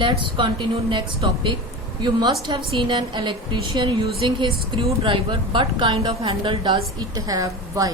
Let's continue next topic. You must have seen an electrician using his screwdriver. What kind of handle does it have? Why?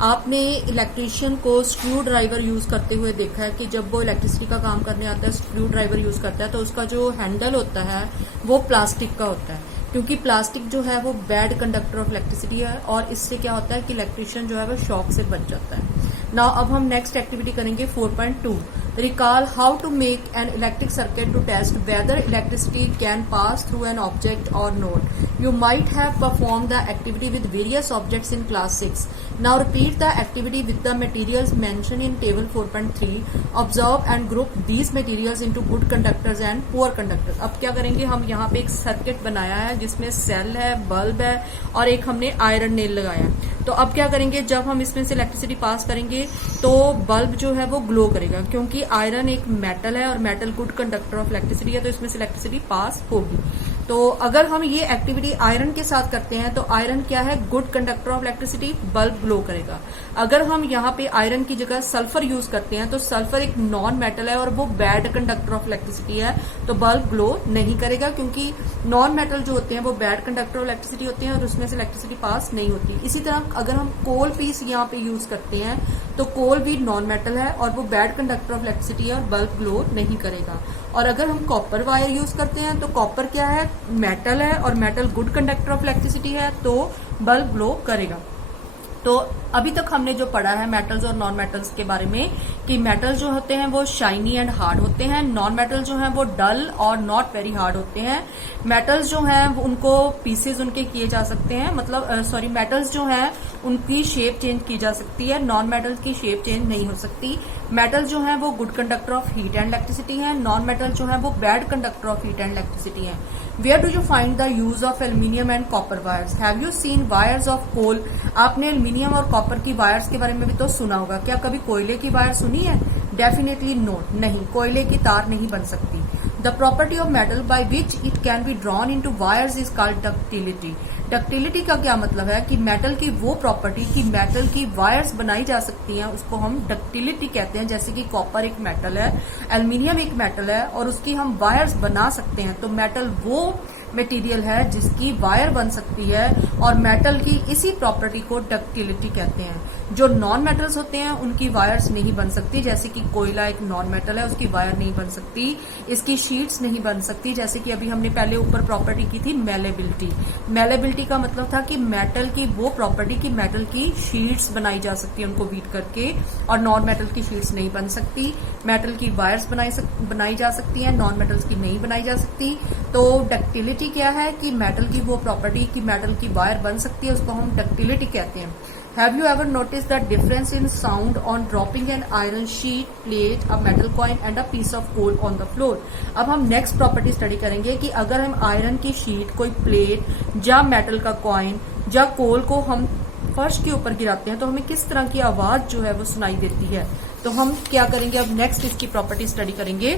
आपने electrician को screw driver use करते हुए देखा है कि जब वो इलेक्ट्रिसिटी का काम करने आता है स्क्रू ड्राइवर यूज करता है तो उसका जो हैंडल होता है वो प्लास्टिक का होता है, क्योंकि प्लास्टिक जो है वो बैड कंडक्टर ऑफ इलेक्ट्रिसिटी है और इससे क्या होता है कि इलेक्ट्रिशियन जो है वो शॉक से बच जाता है। नाउ अब हम नेक्स्ट एक्टिविटी करेंगे 4.2। Recall how to make an electric circuit to test whether electricity can pass through an object और not. You might have perform the activity with various objects in class 6। Now repeat the activity with the materials mention in table 4.3। Observe and group these materials into good conductors and poor conductors. अब क्या करेंगे, हम यहाँ पे एक circuit बनाया है जिसमें सेल है, बल्ब है और एक हमने आयरन नेल लगाया है। तो अब क्या करेंगे, जब हम इसमें से इलेक्ट्रिसिटी पास करेंगे तो बल्ब जो है वो ग्लो करेगा, क्योंकि आयरन एक मेटल है और metal good conductor of electricity है, तो इसमें से इलेक्ट्रिसिटी पास होगी। तो अगर हम ये एक्टिविटी आयरन के साथ करते हैं तो आयरन क्या है, good conductor of electricity, bulb glow करेगा। अगर हम यहाँ पे आयरन की जगह सल्फर यूज करते हैं तो सल्फर एक नॉन मेटल है और वो बैड कंडक्टर ऑफ इलेक्ट्रिसिटी है, तो बल्ब ग्लो नहीं करेगा, क्योंकि नॉन मेटल जो होते हैं वो बैड कंडक्टर ऑफ इलेक्ट्रिसिटी होते हैं और उसमें से इलेक्ट्रिसिटी पास नहीं होती। इसी तरह अगर हम कोल पीस यहाँ पे यूज करते हैं तो कोल भी नॉन मेटल है और वो बैड कंडक्टर ऑफ इलेक्ट्रिसिटी है और बल्ब ग्लो नहीं करेगा। और अगर हम कॉपर वायर यूज करते हैं तो कॉपर क्या है, मेटल है और metal good conductor of electricity है, तो बल्ब ग्लो करेगा। तो अभी तक हमने जो पढ़ा है मेटल्स और नॉन मेटल्स के बारे में कि मेटल जो होते हैं वो शाइनी एंड हार्ड होते हैं, नॉन मेटल जो हैं वो डल और नॉट वेरी हार्ड होते हैं। मेटल्स जो हैं उनको पीसेज उनके किए जा सकते हैं, मतलब मेटल्स जो हैं उनकी शेप चेंज की जा सकती है, नॉन मेटल्स की शेप चेंज नहीं हो सकती। मेटल जो है वो good conductor of heat and electricity है, नॉन मेटल जो है वो bad conductor of heat and electricity है। Where do you find the use of aluminium and copper wires? Have you seen wires of coal? आपने aluminium और copper की wires के बारे में भी तो सुना होगा, क्या कभी कोयले की वायर सुनी है? डेफिनेटली नोट, नहीं, कोयले की तार नहीं बन सकती। The property of metal by which it can be drawn into wires is called ductility. Ductility का क्या मतलब है कि मेटल की वो प्रॉपर्टी कि मेटल की वायर्स बनाई जा सकती हैं, उसको हम डक्टिलिटी कहते हैं। जैसे कि कॉपर एक मेटल है, एल्यूमिनियम एक मेटल है और उसकी हम वायर्स बना सकते हैं, तो मेटल वो मटेरियल है जिसकी वायर बन सकती है और मेटल की इसी प्रॉपर्टी को डक्टिलिटी कहते हैं। जो नॉन मेटल्स होते हैं उनकी वायर्स नहीं बन सकती, जैसे कि कोयला एक नॉन मेटल है, उसकी वायर नहीं बन सकती, इसकी शीट्स नहीं बन सकती। जैसे कि अभी हमने पहले ऊपर प्रॉपर्टी की थी मेलेबिलिटी। मेलेबिलिटी का मतलब था कि मेटल की वो प्रॉपर्टी कि मेटल की शीट्स बनाई जा सकती है उनको बीट करके, और नॉन मेटल की शीट्स नहीं बन सकती। मेटल की वायर्स बनाई जा सकती है, नॉन मेटल्स की नहीं बनाई जा सकती। तो डक्टिलिटी क्या है कि मेटल की वो प्रॉपर्टी कि मेटल की वायर बन सकती है, उसको हम डक्टिलिटी कहते हैं। Have you ever noticed the difference in sound on dropping an iron sheet, plate, a metal coin and a piece of coal on the floor? अब हम नेक्स्ट प्रॉपर्टी स्टडी करेंगे कि अगर हम आयरन की शीट, कोई प्लेट या metal का कॉइन या कोल को हम फर्श के ऊपर गिराते हैं तो हमें किस तरह की आवाज जो है वो सुनाई देती है। तो हम क्या करेंगे, अब नेक्स्ट इसकी प्रॉपर्टी स्टडी करेंगे।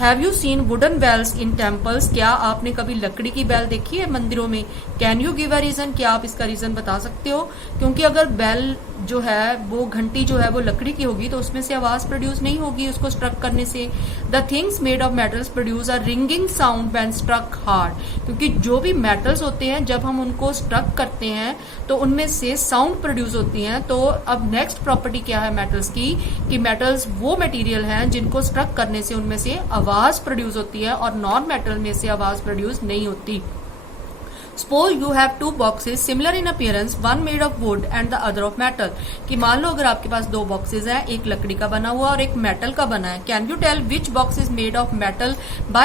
Have you seen wooden bells in temples? क्या आपने कभी लकड़ी की बेल देखी है मंदिरों में? Can you give a reason? क्या आप इसका रीजन बता सकते हो? क्योंकि अगर बेल जो है वो घंटी जो है वो लकड़ी की होगी तो उसमें से आवाज प्रोड्यूस नहीं होगी उसको स्ट्रक करने से। The things made of metals produce a ringing sound when struck hard. क्योंकि जो भी मेटल्स होते हैं जब हम उनको स्ट्रक करते हैं तो उनमें से साउंड प्रोड्यूस होती है। तो अब नेक्स्ट प्रॉपर्टी क्या है मेटल्स की कि मेटल्स वो मटेरियल हैं जिनको स्ट्रक करने से उनमें से आवाज प्रोड्यूस होती है और नॉन मेटल में से आवाज प्रोड्यूस नहीं होती। Suppose you have two boxes similar in appearance, one made of wood and the other of metal. कि मान लो अगर आपके पास दो बॉक्सेस हैं, एक लकड़ी का बना हुआ और एक मेटल का बना है। Can you tell which box is made of metal by